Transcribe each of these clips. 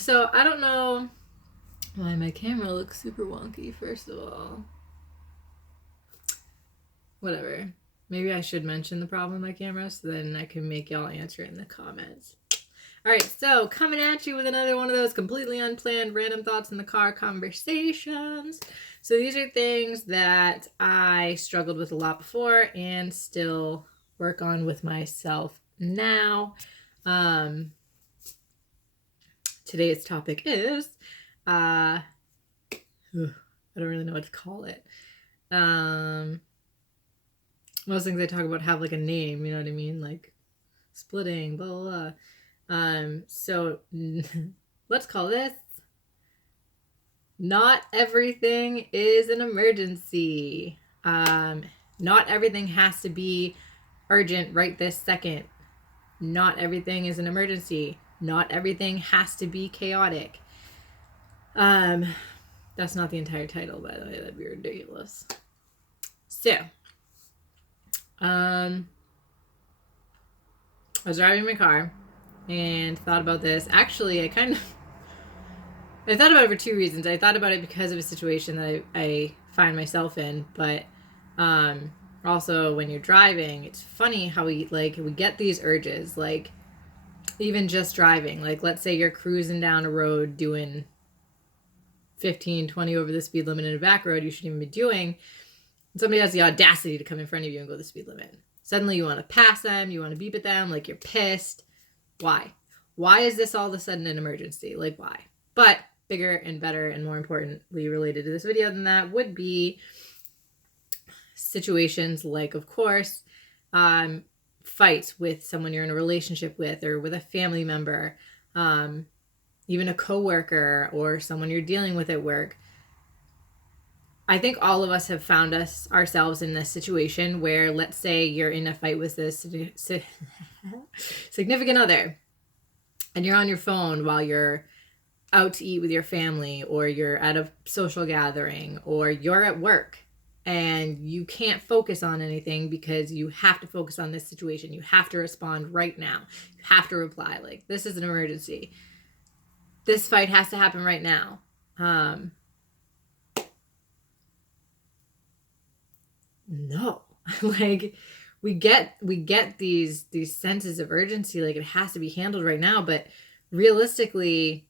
So I don't know why my camera looks super wonky, first of all. Whatever. Maybe I should mention the problem with my camera so then I can make y'all answer in the comments. All right, so coming at you with another one of those completely unplanned random thoughts in the car conversations. So these are things that I struggled with a lot before and still work on with myself now. Today's topic is, I don't really know what to call it. Most things I talk about have like a name, you know what I mean? Like splitting, blah, blah, blah. So let's call this Not Everything is an Emergency. Not everything has to be urgent right this second. Not everything is an emergency. Not everything has to be chaotic. That's not the entire title, by the way. That'd be ridiculous. So, I was driving my car and thought about this. Actually, I thought about it for two reasons. I thought about it because of a situation that I find myself in, but also when you're driving, it's funny how we get these urges, like even just driving. Like, let's say you're cruising down a road doing 15, 20 over the speed limit in a back road you shouldn't even be doing. Somebody has the audacity to come in front of you and go the speed limit. Suddenly you want to pass them, you want to beep at them, like you're pissed. Why? Why is this all of a sudden an emergency? Like, why? But bigger and better and more importantly related to this video than that would be situations like, of course, fights with someone you're in a relationship with or with a family member, even a coworker or someone you're dealing with at work. I think all of us have found ourselves in this situation where, let's say you're in a fight with this significant other and you're on your phone while you're out to eat with your family, or you're at a social gathering, or you're at work and you can't focus on anything because you have to focus on this situation. You have to respond right now. You have to reply. Like, this is an emergency. This fight has to happen right now. No. Like, we get these senses of urgency, like it has to be handled right now, but realistically,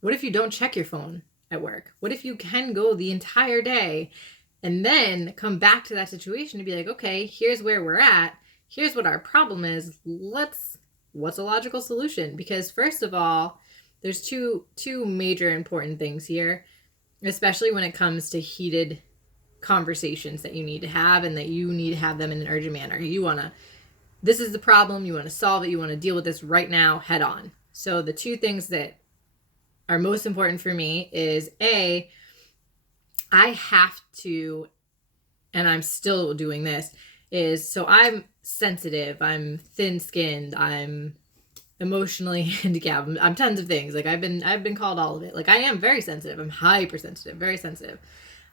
what if you don't check your phone at work? What if you can go the entire day and then come back to that situation and be like, okay, here's where we're at. Here's what our problem is. What's a logical solution? Because first of all, there's two major important things here, especially when it comes to heated conversations that you need to have and that you need to have them in an urgent manner. This is the problem. You want to solve it. You want to deal with this right now, head on. So the two things that are most important for me is I have to, and I'm still doing this, so I'm sensitive, I'm thin-skinned, I'm emotionally handicapped, I'm tons of things. Like, I've been called all of it. Like, I am very sensitive. I'm hypersensitive, very sensitive.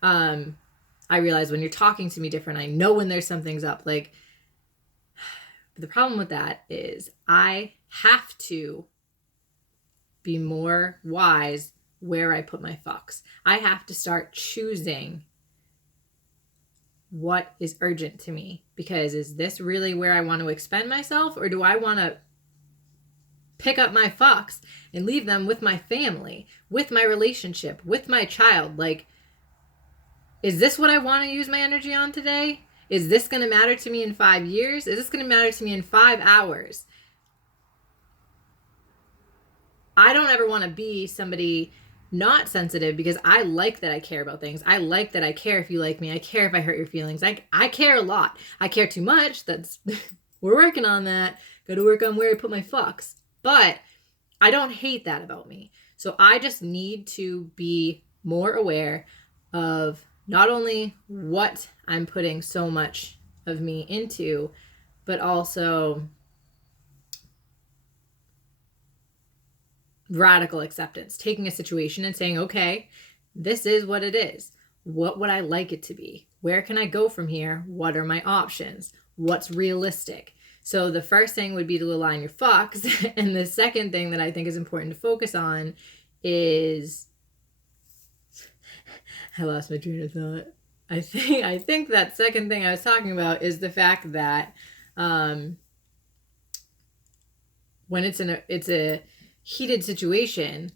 I realize when you're talking to me different. I know when there's something's up. Like, the problem with that is I have to be more wise where I put my fucks. I have to start choosing what is urgent to me, because is this really where I want to expend myself, or do I want to pick up my fucks and leave them with my family, with my relationship, with my child? Like, is this what I want to use my energy on today? Is this going to matter to me in 5 years? Is this going to matter to me in 5 hours? I don't ever want to be somebody not sensitive, because I like that I care about things. I like that I care if you like me. I care if I hurt your feelings. I care a lot. I care too much. That's we're working on that. Got to work on where I put my fucks. But I don't hate that about me. So I just need to be more aware of not only what I'm putting so much of me into, but also radical acceptance, taking a situation and saying, okay, this is what it is. What would I like it to be? Where can I go from here? What are my options? What's realistic? So the first thing would be to align your fucks. And the second thing that I think is important to focus on is, I lost my train of thought. I think that second thing I was talking about is the fact that when it's a heated situation,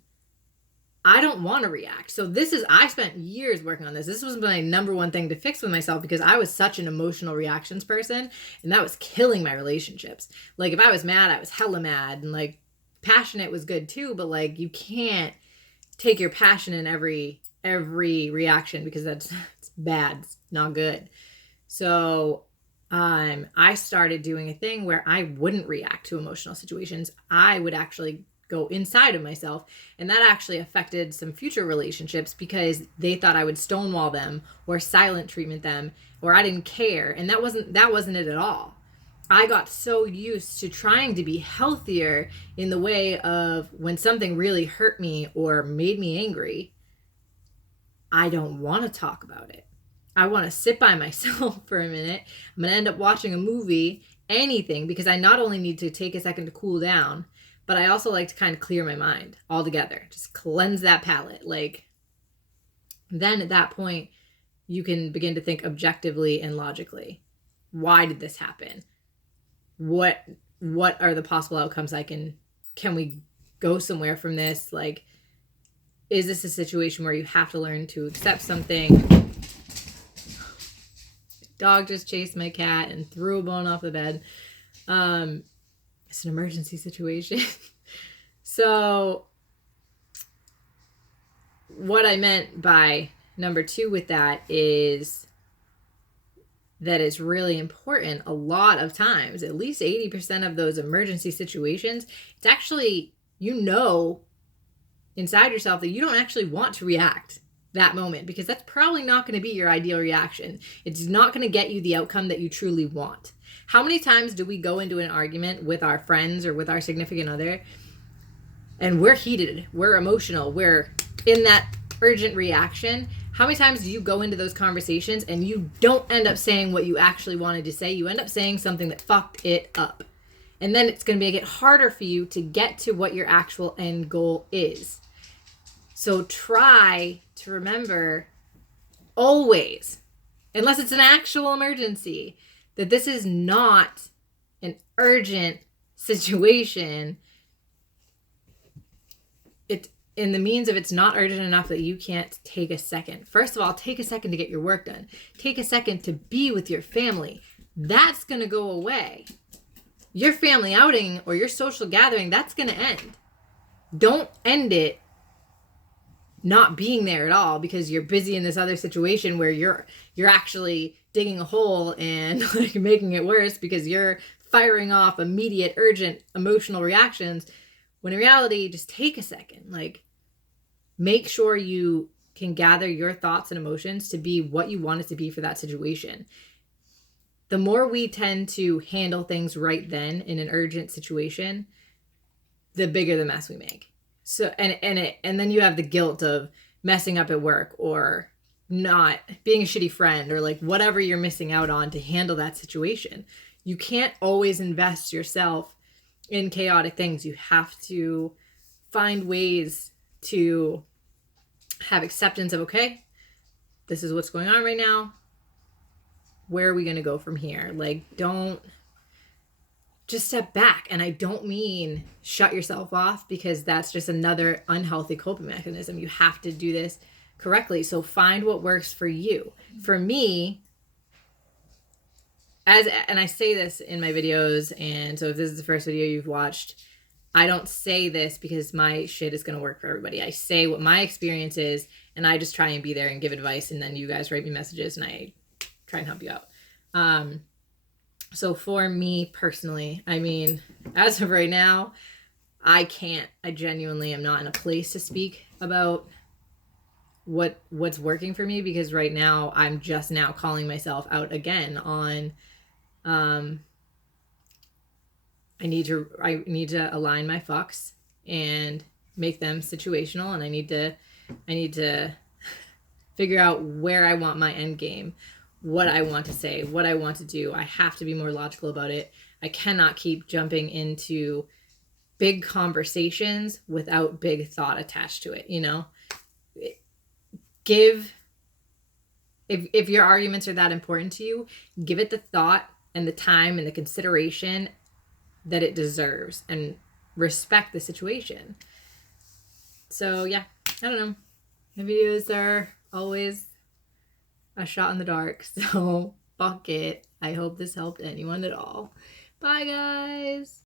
I don't want to react. So I spent years working on this. This was my number one thing to fix with myself, because I was such an emotional reactions person, and that was killing my relationships. Like, if I was mad, I was hella mad, and like passionate was good too, but like, you can't take your passion in every reaction, because it's bad. It's not good. So I started doing a thing where I wouldn't react to emotional situations. I would actually go inside of myself, and that actually affected some future relationships, because they thought I would stonewall them or silent treatment them, or I didn't care, and that wasn't it at all. I got so used to trying to be healthier in the way of, when something really hurt me or made me angry, I don't want to talk about it. I want to sit by myself for a minute. I'm going to end up watching a movie, anything, because I not only need to take a second to cool down, but I also like to kind of clear my mind altogether. Just cleanse that palate. Like, then at that point, you can begin to think objectively and logically. Why did this happen? What are the possible outcomes can we go somewhere from this? Like, is this a situation where you have to learn to accept something? Dog just chased my cat and threw a bone off the bed. It's an emergency situation. So what I meant by number 2 with that is that it's really important a lot of times, at least 80% of those emergency situations, it's actually, inside yourself that you don't actually want to react that moment, because that's probably not going to be your ideal reaction. It's not going to get you the outcome that you truly want. How many times do we go into an argument with our friends or with our significant other, and we're heated, we're emotional, we're in that urgent reaction? How many times do you go into those conversations and you don't end up saying what you actually wanted to say? You end up saying something that fucked it up. And then it's going to make it harder for you to get to what your actual end goal is. So try to remember always, unless it's an actual emergency, that this is not an urgent situation. It's in the means of, it's not urgent enough that you can't take a second. First of all, take a second to get your work done. Take a second to be with your family. That's going to go away. Your family outing or your social gathering, that's going to end. Don't end it not being there at all because you're busy in this other situation where you're actually digging a hole and like making it worse because you're firing off immediate, urgent, emotional reactions. When in reality, just take a second. Like, make sure you can gather your thoughts and emotions to be what you want it to be for that situation. The more we tend to handle things right then in an urgent situation, the bigger the mess we make. So, and then you have the guilt of messing up at work or not being a shitty friend or like whatever you're missing out on to handle that situation. You can't always invest yourself in chaotic things. You have to find ways to have acceptance of, okay, this is what's going on right now. Where are we going to go from here? Like, don't just step back. And I don't mean shut yourself off, because that's just another unhealthy coping mechanism. You have to do this correctly. So find what works for you. For me, and I say this in my videos, and so if this is the first video you've watched, I don't say this because my shit is going to work for everybody. I say what my experience is, and I just try and be there and give advice, and then you guys write me messages and I try and help you out. So for me personally, I mean, as of right now, I genuinely am not in a place to speak about what's working for me, because right now I'm just now calling myself out again on, I need to align my fucks and make them situational. And I need to figure out where I want my end game, what I want to say, what I want to do. I have to be more logical about it. I cannot keep jumping into big conversations without big thought attached to it, you know? If your arguments are that important to you, give it the thought and the time and the consideration that it deserves, and respect the situation. So yeah, I don't know. My videos are always a shot in the dark, so fuck it. I hope this helped anyone at all. Bye, guys.